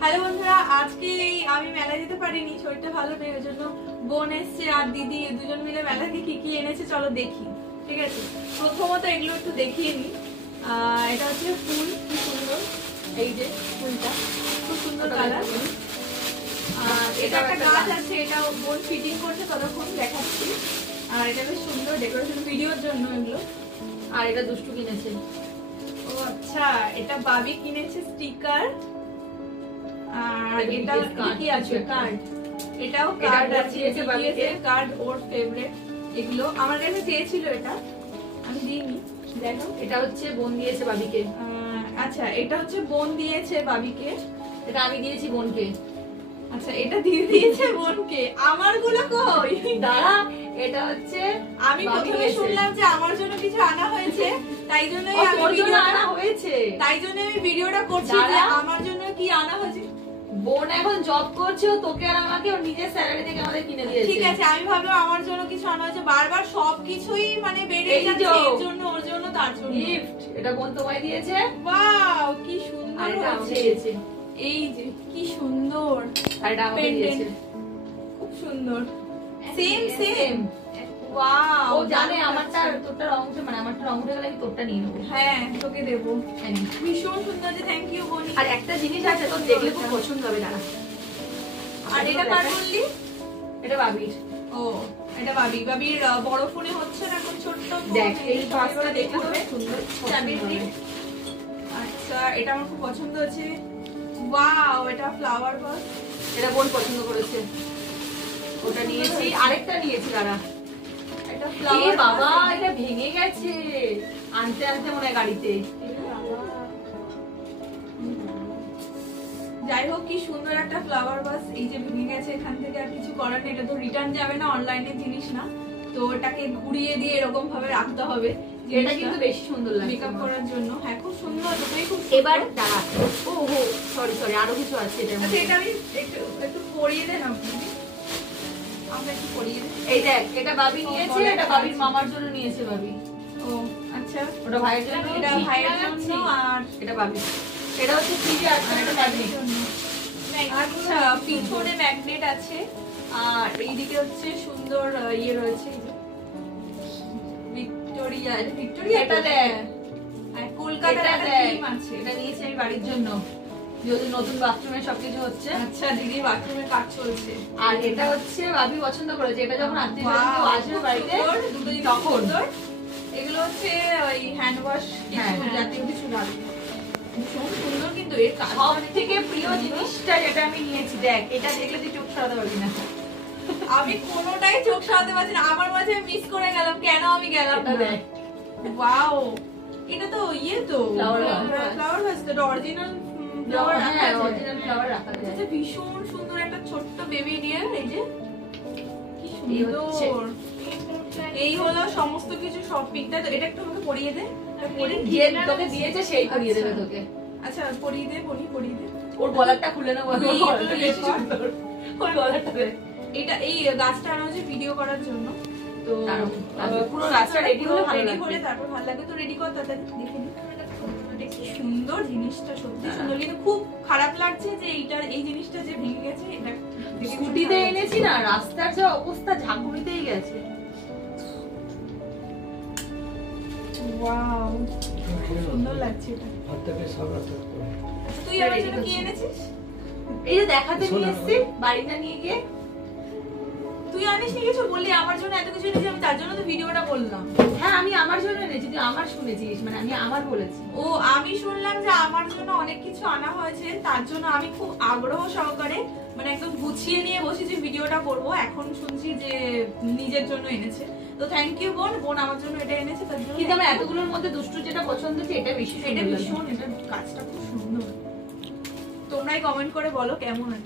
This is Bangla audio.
হ্যালো বন্ধুরা, আজকে আমি মেলা যেতে পারিনি, শরীরটা ভালো নেই, ওই জন্য বোন এসছে আর দিদি দুজন মিলে মেলা থেকে কি কি এনেছে চলো দেখি। ঠিক আছে, প্রথমত এগুলো একটু দেখিয়ে নি। এটা হচ্ছে ফুল, কি সুন্দর, এই যে ফুলটা খুব সুন্দর কালার। আর এটা একটা গাছ আছে, এটা বোন ফিটিং করছে, ততক্ষণ দেখাচ্ছি। আর এটা বেশ সুন্দর ডেকোরেশন ভিডিওর জন্য এগুলো। আর এটা দুষ্টু কিনেছে। ও আচ্ছা, এটা বাবি কিনেছে স্টিকার। আর এটা কি আছে, কার্ড। এটাও কার্ড আছে, কার্ড ওর ফেভারিট। এগুলো আমার কাছে চেয়েছিল, এটা আমি দিইনি। দেখো, এটা হচ্ছে বোন দিয়েছে বাবিকে। আচ্ছা, এটা হচ্ছে বোন দিয়েছে বাবিকে, এটা আমি দিয়েছি বোনকে। আচ্ছা, এটা দিয়ে দিয়েছে বোনকে। আমারগুলো কই? দাঁড়া, এটা হচ্ছে আমি প্রথমে শুনলাম যে আমার জন্য কিছু আনা হয়েছে, তাই জন্যই আমি ভিডিওটা আনা হয়েছে, তাই জন্য আমি ভিডিওটা করছি যে আমার জন্য কি আনা হয়েছে। বোন এখন জব করছে, তোকে আর আমাকে ওর নিজের স্যালারি থেকে আমাদের কিনে দিয়েছে। ঠিক আছে, আমি ভাবলাম আমার জন্য কিছু আনা হয়েছে। বারবার সবকিছুই মানে বেড়ে যাচ্ছে, এর জন্য ওর জন্য তার জন্য গিফট। এটা বোন তোমায় দিয়েছে। ওয়াও, কি সুন্দর হয়েছে। এই যে কি সুন্দর, আর এটা আমাকে দিয়েছে, খুব সুন্দর। Same same. ওয়াও, ও জানে আমারটা তোরটা রং উঠে, মানে আমারটা রং উঠে গেলে আমি তোরটা নিয়ে নেবো। হ্যাঁ, তোকে দেবো। ভীষণ সুন্দর, যে থ্যাংক ইউ বোন। আর একটা জিনিস আছে তোর দেখলে খুব পছন্দ হবে, দাঁড়া। আর এটা কার বললি? এটা বাবির। ও, এটা বাবির বড় ফোনে হচ্ছে না, এখন ছোট্ট দেখ, এই পাঁচটা দেখে সুন্দর চাবির দিক। আচ্ছা, এটা আমার খুব পছন্দ হয়েছে। ওয়াও, এটা ফ্লাওয়ার ভাস। এটা বোন পছন্দ করেছে, ওটা নিয়েছি। আরেকটা নিয়েছি, দাঁড়া। এটা ফ্লাওয়ার বাবা, এটা ভেঙে গেছে আনতে আনতে মনে হয় গাড়িতে। যাই হোক, কি সুন্দর একটা ফ্লাওয়ার ভাস। এই যে ভেঙে গেছে, এখান থেকে আর কিছু করার নেই, এটা তো রিটার্ন যাবে না, অনলাইনের জিনিস না, তো এটাকে ঘুরিয়ে দিয়ে এরকম ভাবে রাখতে হবে। এটা কিন্তু বেশি সুন্দর লাগছে মেকআপ করার জন্য। হ্যাঁ, খুব সুন্দর, দুটোই খুব। এবার দাঁড়া, ও হো সরি আরো কিছু আছে এটা। আচ্ছা, এটা আমি একটু পরিয়ে দেন আপনি, আমরা একটু পরিয়ে দেন। এই দেখ, এটা বাবি নিয়েছে, এটা বাবির মামার জন্য নিয়েছে বাবি। ও আচ্ছা, ওটা ভাইয়ের জন্য, এটা ভাইয়ের জন্য, আর এটা বাবি। এটা হচ্ছে ফ্রিজে আছে, এটা ম্যাগনেট। আচ্ছা, পিছনে ম্যাগনেট আছে, আর এইদিকে হচ্ছে সুন্দর ইয়ে রয়েছে, ভিক্টোরিয়া এটা দেখ, আর কলকাতার একটা থিম আছে। এটা নিয়েছি আমি বাড়ির জন্য, যেহেতু নতুন বাথরুমে সবকিছু হচ্ছে। আচ্ছা, দিদি বাথরুমে কাজ চলছে। আর এটা হচ্ছে বাবি পছন্দ করেছে, এটা যখন আত্মীয়স্বজন কেউ আসবে বাড়িতে তখন। এগুলো হচ্ছে ওই হ্যান্ড ওয়াশ জাতীয় কিছু লাগবে। ভীষণ সুন্দর, কিন্তু এর সব থেকে প্রিয় জিনিসটা যেটা আমি নিয়েছি, দেখ, এটা দেখলে তুই চোখ সরাতে পারবি না। আমি কোনোটাই চোখ সরাতে পারছি না, আমার মাঝে মিস করে গেলাম, কেন আমি গেলাম না। ওয়াও, এটা তো ইয়ে তো ফ্লাওয়ার ভাস, তো অরিজিনাল ফ্লাওয়ার রাখা আছে। অরিজিনাল ফ্লাওয়ার রাখা আছে। এটা ভীষণ সুন্দর, একটা ছোট্ট বেবি ডিয়ার। এই যে কি সুন্দর, এই হলো সমস্ত কিছু শপিংটা। তো এটা একটু আমাকে পরিয়ে দে। তোকে দিয়েছে সেই পরিয়ে দেবে তোকে। আচ্ছা, পরিয়ে দে, পরিয়ে দে। ওর গলারটা খুলে নেবো, ওর গলারটা দে। এটা এই গাছটা আনা হচ্ছে ভিডিও করার জন্য, তো পুরো গাছটা রেডি হলে ভালো লাগবে, তারপর ভালো লাগবে। তো রেডি কর, তাড়াতাড়ি দেখে নি। কি সুন্দর জিনিসটা, সত্যি সুন্দর, কিন্তু খুব খারাপ লাগছে যে এই জিনিসটা যে ভেঙে গেছে। এটা স্কুটিতে এনেছি না, রাস্তার যে অবস্থা ঝাঁকুনিতেই গেছে। ওয়াও, সুন্দর লাগছে এটা। তুই আমার জন্য কি এনেছিস? এই যে দেখাতে নিয়ে এসেছি, বাড়িটা নিয়ে গিয়ে। তুই আনিস নি কিছু, বললি আমার জন্য এত কিছু এনেছি, আমি তার জন্য তো ভিডিওটা বললাম। হ্যাঁ, আমি আমার জন্য এনেছি, তুই আমার শুনেছিস, মানে আমি আমার বলেছি। ও, আমি শুনলাম যে আমার জন্য অনেক কিছু আনা হয়েছে, তার জন্য আমি খুব আগ্রহ সহকারে মানে একদম গুছিয়ে নিয়ে বসেছি ভিডিওটা করব। এখন শুনছি যে নিজের জন্য এনেছে, তো থ্যাংক ইউ বোন আমার জন্য এটা এনেছে, তার জন্য। কিন্তু আমার এতগুলোর মধ্যে দুষ্টু যেটা পছন্দ হচ্ছে, এটা বেশি, এটা ভীষণ, এটা কাজটা খুব সুন্দর। তোমরাই কমেন্ট করে বলো কেমন এটা।